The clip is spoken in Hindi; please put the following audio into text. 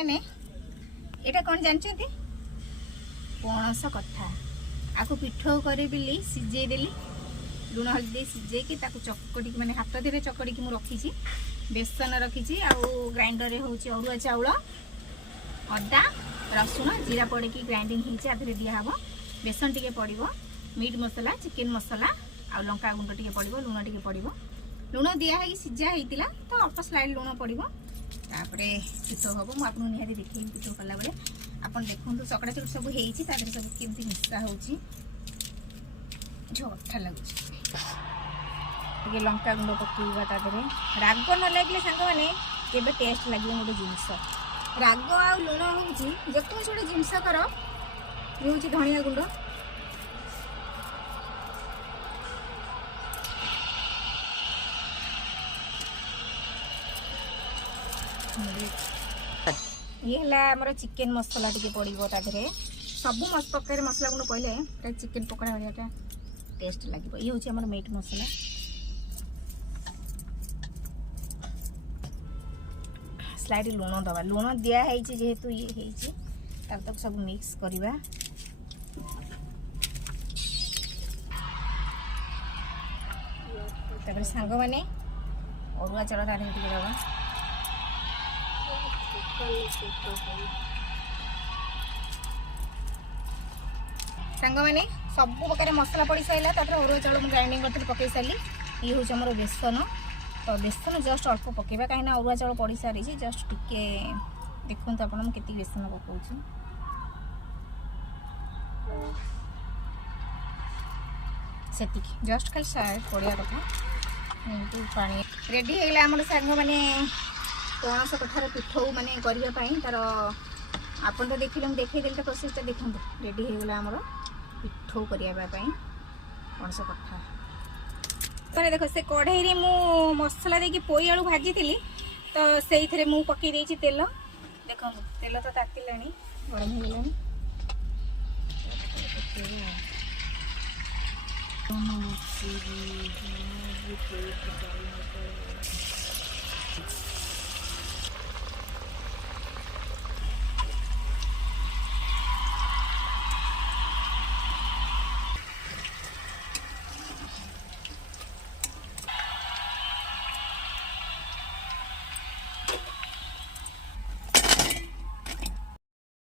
मैंने एटा कौन जानते पणस कथा आपको पिठो करे बिली सिझे देली लुण हल्दी सिझे कि चकड़ी मैंने हाथ धीरे चकड़ी की रखी बेसन रखी ग्राइंडर होची अरुआ चाउल अदा रसुण जीरा पड़ी ग्राइंडिंग होती दिहब बेसन टिके पड़ो मीट मसला चिकेन मसला आ लंका गुंड टिके पड़ो लुण टिके पड़ो लुण दिखाई सिझा होता तो अल्प स्लाइड लुण पड़ो तापर पिठो हम मुझे आपको निहाती देखी पिठो कला बेले आप देखूँ चकड़ा चकड़ी सब होती सब केमती मिशा हो अठा लगुच लंका गुंड पकईवा तादे राग न लगे सांग मैंने केबे टेस्ट लगे गोटे जिनस राग आ लुण हूँ जेको गोटे जिनस कर हूँ धनिया गुंड ये है चिकेन मसला टी पड़ो तादे सब प्रकार मसला गुंड पड़े चिकेन पकड़ा भाया टेस्ट लगे ये हूँ मीट मसला स्लाइड लुण दबा लुण दिखाई जेहेतु ये तक सब मिक्स करवा सांग मैंने अरुआ चाउल तार दबा सांग मैंने सब प्रकार मसला पड़ सारा अरुआ चाउल ग्राइंडिंग करते पकई सारी ये हूँ आम बेसन तो बेसन जस्ट अल्प पकेबा कहीं अरुआ चाउल पड़ सारी जस्ट टिके देखो आप के बेसन पकाऊँ से जस्ट खाली पड़ा कथा पानी रेडी है आम सांग मैंने पणस कठार पिठो माने करने तार आप तो देखिले मुझे देखी तो प्रोसेसटा देखो रेडी होगा आमर पिठो करने पणस कठा मैंने देख से कढ़ई मु मसला देकी पोई आलू भाजी थी तो से मु पकई देती तेल देख तेल तो तातिला गरम हो